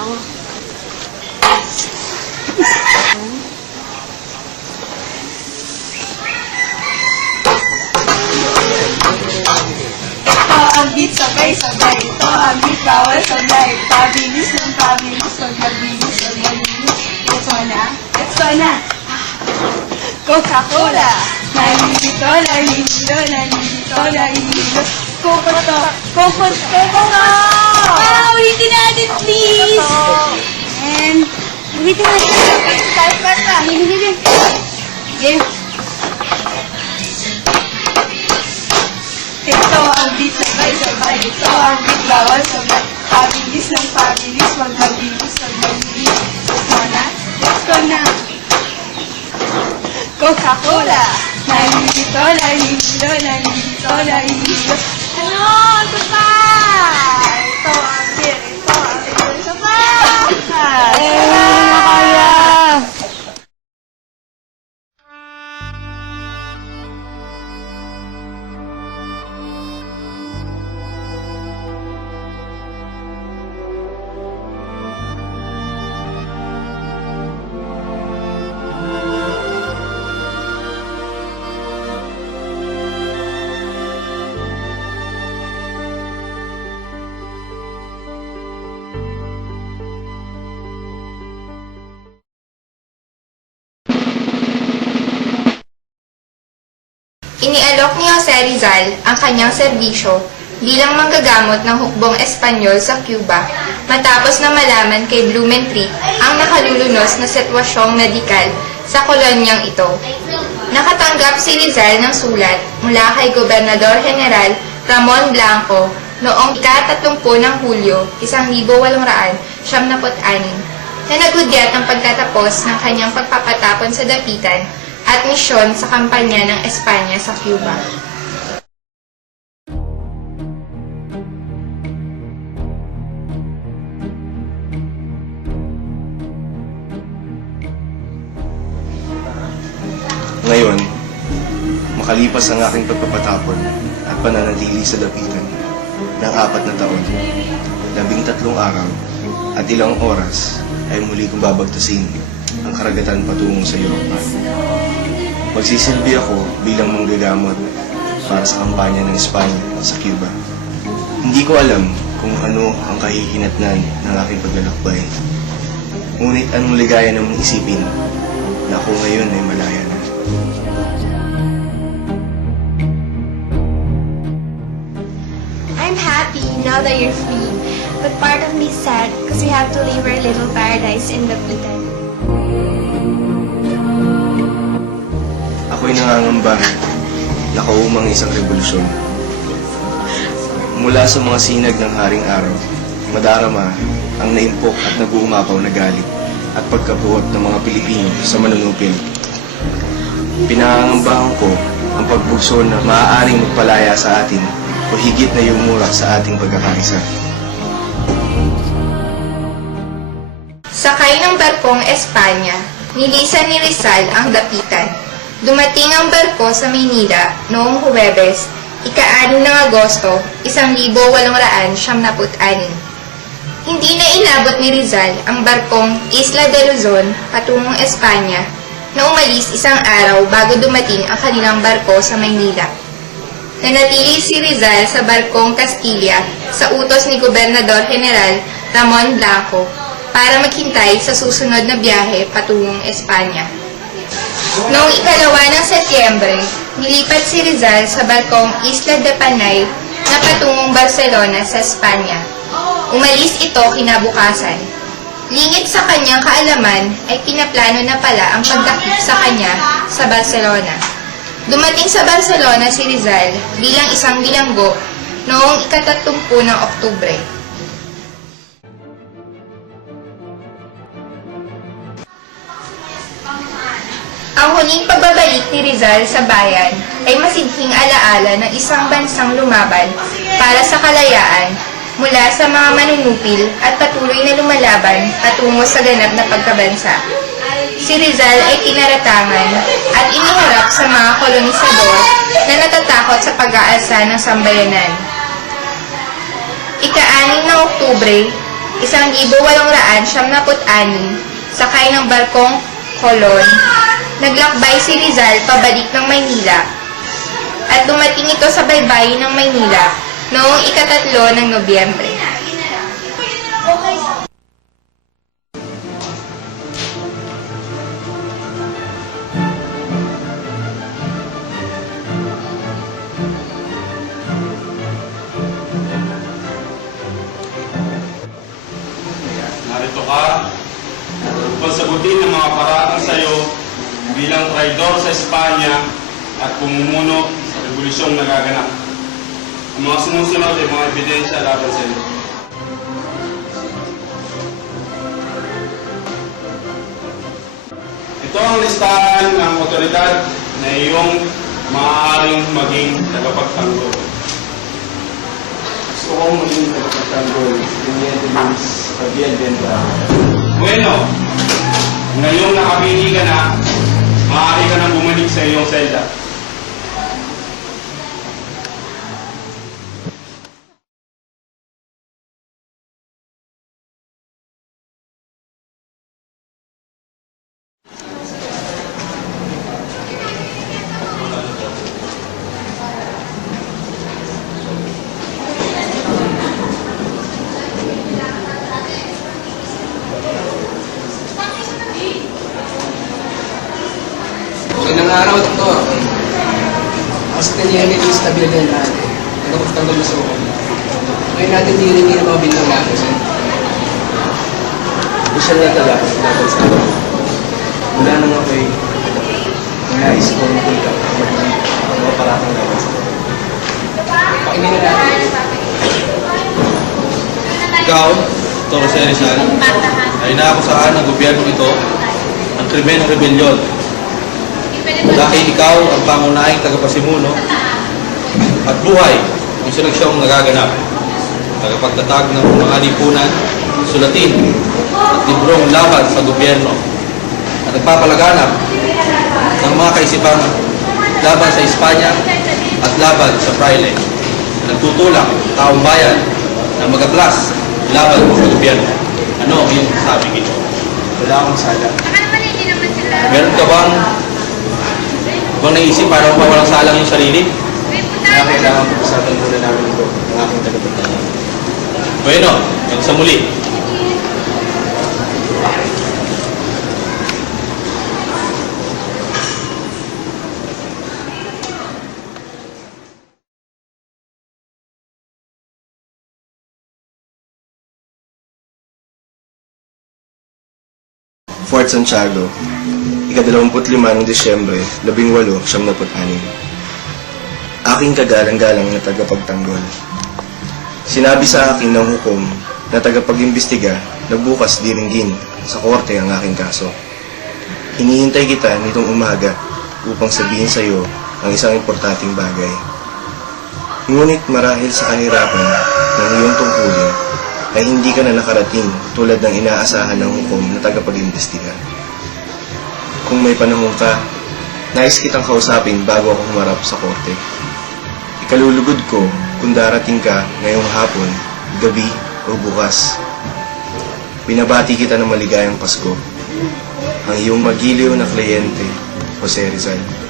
Ito ang beat, sabay-sabay. Ito ang beat, bawal sablay. Pabilis ng pabilis, wag mabilis, wag mabilis. Ito na. Coca-Cola. Nalilito, nalilito, nalilito, nalilito. Coco na! Ulitin natin, please! And, ulitin natin. Start pa. Hindi. Game. Ito ang beat, sabay-sabay. Ito ang beat, bawal sablay. Pabilis ng pabilis, wag mabilis, wag mabilis. Let's go na. Coca-Cola. Nalilito, nalilito, nalilito, nalilito. Ano? Ito pa! Ito ang beat, ito ang beat. Ito pa! Nakaya! Inialok ni Jose Rizal ang kanyang serbisyo bilang manggagamot ng hukbong Espanyol sa Cuba matapos na malaman kay Blumentritt ang nakalulunos na sitwasyong medikal sa kolonyang ito. Nakatanggap si Rizal ng sulat mula kay Gobernador General Ramon Blanco noong ika-30 ng Hulyo 1876 na nagudyat ang pagtatapos ng kanyang pagpapatapon sa dapitan at misyon sa kampanya ng Espanya sa Cuba. Ngayon, makalipas ang aking pagpapatapon at pananatili sa dapitan ng 4 na taon, 13 araw at ilang oras ay muli kong babagtasin ang karagatan patungong sa Europa. Magsisilbi ako bilang manggagamot para sa kampanya ng Espanya sa Cuba. Hindi ko alam kung ano ang kahihinatnan ng aking paglalakbay. Ngunit anong ligaya namang isipin na ako ngayon ay malaya na. I'm happy now that you're free, but part of me is sad because we have to leave our little paradise in Dapitan. Ako'y nangangamba na kaumang isang revolusyon. Mula sa mga sinag ng Haring Araw, madarama ang naimpok at nag-uumapaw na galit at pagkabuot ng mga Pilipino sa manunupil. Pinangangambahan ko ang pagbugso na maaaring magpalaya sa atin o higit na yumura sa ating pagkakaisa. Sakay ng barkong Espanya, nilisan ni Rizal ang dapitan. Dumating ang barko sa Maynila noong Huwebes, ika-6 ng Agosto, 1876. Hindi na inabot ni Rizal ang barkong Isla de Luzon patungong Espanya na umalis isang araw bago dumating ang kanilang barko sa Maynila. Nanatili si Rizal sa barkong Castilla sa utos ni Gobernador General Ramon Blanco para maghintay sa susunod na biyahe patungong Espanya. Noong ika-2 ng Setyembre, nilipat si Rizal sa barkong Isla de Panay na patungong Barcelona sa Espanya. Umalis ito kinabukasan. Lingit sa kanyang kaalaman ay pinaplano na pala ang pagdakip sa kanya sa Barcelona. Dumating sa Barcelona si Rizal bilang isang bilanggo noong ika-30 ng Oktubre. Ang huling pagbabalik ni Rizal sa bayan ay masidhing alaala ng isang bansang lumaban para sa kalayaan mula sa mga manunupil at patuloy na lumalaban patungo sa ganap na pagkabansa. Si Rizal ay kinaratangan at iniharap sa mga kolonisador na natatakot sa pag-aalsa ng sambayanan. Ika-6 ng Oktubre, 1876, sakay ng barkong Colon, naglakbay si Rizal pabalik ng Maynila at dumating ito sa baybayin ng Maynila noong 3 ng Nobyembre. Narito ka upang sagutin ang mga paratang sa iyo bilang traidor sa Espanya at pumumuno sa revolusyong nagaganap. Ang mga sumusunod ay mga ebidensya laban sa iyo. Ito ang listahan ng otoridad na iyong maaaring maging tagapagtanggol. Gusto kong maging tagapagtanggol, Teniente Luis Fabian Benta. Bueno, ngayong nakapili ka na, maaari ka nang bumalik sa iyong selda. Magandang araw, Doktor. Ako si Teniente Luis Fabian natin. Nagpapagtanggol na sa uko. Ngayon natin diringin ang mga bintang natin. Opisyal na talaga laban sa akin. Mula nang ako'y nais ko makita ang mga paratang laban sa akin. Pakinggan na natin. Ikaw, Torres Rizal, ay naakusahan ng gobyerno ito ng krimen ng rebelyon. Dahil ikaw ang pangunahing tagapasimuno at buhay ng insureksyong nagaganap. Tagapagtatag ng mga lipunan, sulatin at librong laban sa gobyerno at nagpapalaganap ng mga kaisipang laban sa Espanya at laban sa Fraile. Nagtutulak ang taong bayan na mag-atlas laban sa gobyerno. Ano ang iyong sabi ito? Wala akong sala. Meron ka bang naisip para mawalang salang yung sarili? Kaya kailangan pag-usapan muna namin ito ng aking tagapagtanggol. Bueno, hanggang sa muli. Fort Santiago, 25 ng Disyembre, 1876. Aking kagalang-galang na tagapagtanggol. Sinabi sa akin ng hukom na tagapag-imbestiga na bukas diringgin sa korte ang aking kaso. Hinihintay kita nitong umaga upang sabihin sa iyo ang isang importanteng bagay. Ngunit marahil sa kahirapan ng iyong tungkulin, ay hindi ka na nakarating tulad ng inaasahan ng hukom na tagapag-imbestiga. Kung may panahon ka, nais kitang kausapin bago ako humarap sa korte. Ikalulugod ko kung darating ka ngayong hapon, gabi o bukas. Binabati kita ng maligayang Pasko. Ang iyong magiliw na kliyente, Jose Rizal.